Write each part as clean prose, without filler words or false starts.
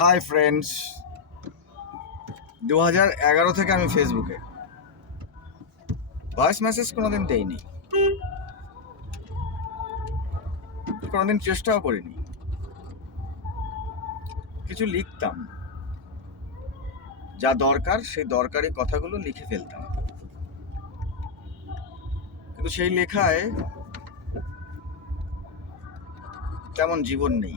Hi friends, 2011 থেকে আমি ফেসবুকে ভয়েস মেসেজ কোনোদিন দেইনি, কোনোদিন চেষ্টাও করিনি। কিছু লিখতাম, যা দরকার সেই দরকারি কথাগুলো লিখে ফেলতাম, কিন্তু সেই লেখায় তেমন জীবন নেই,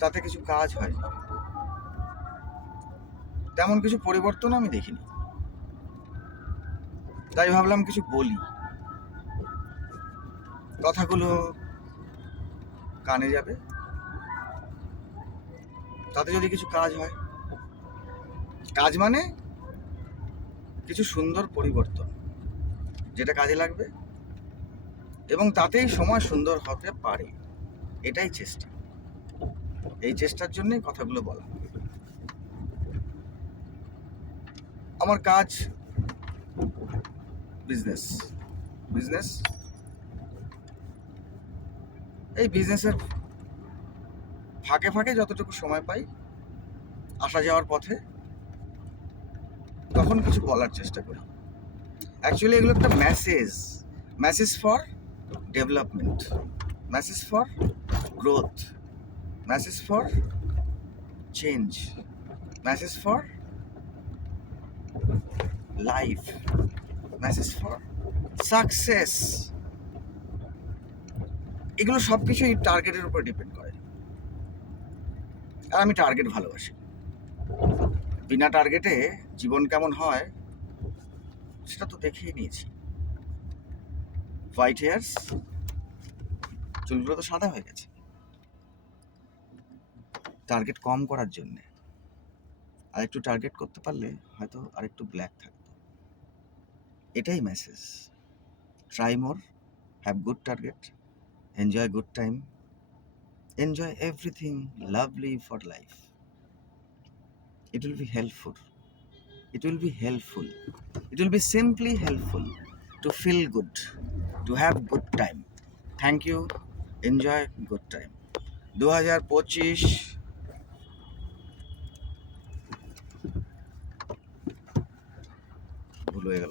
তাতে কিছু কাজ হয়নি, তেমন কিছু পরিবর্তন আমি দেখিনি। তাই ভাবলাম কিছু বলি, কথাগুলো কানে যাবে, তাতে যদি কিছু কাজ হয়। কাজ মানে কিছু সুন্দর পরিবর্তন, যেটা কাজে লাগবে এবং তাতেই সময় সুন্দর হতে পারে। এটাই চেষ্টা, এই চেষ্টার জন্যই কথাগুলো বলা। আমার কাজ বিজনেস বিজনেস এই বিজনেসের ফাঁকে ফাঁকে যতটুকু সময় পাই আসা যাওয়ার পথে, তখন কিছু বলার চেষ্টা করি। অ্যাকচুয়ালি এগুলো একটা message for development, message for growth, message for change, message for life, message for success. এগুলো সব কিছুই টার্গেটের উপর ডিপেন্ড করে, আর আমি টার্গেট ভালোবাসি। বিনা টার্গেটে জীবন কেমন হয় সেটা তো দেখেই নিয়েছি। হোয়াইট হেয়ার্স, চুলগুলো তো সাদা হয়ে গেছে, টার্গেট কম করার জন্যে। আর একটু টার্গেট করতে পারলে হয়তো আর একটু ব্ল্যাক থাকতো। এটাই message. Try more, have good target, enjoy good time, enjoy everything lovely for life. It will be helpful. It will be helpful. It will be simply helpful to feel good, to have good time. Thank you. Enjoy good time. 2025 ভুল হয়ে গেল।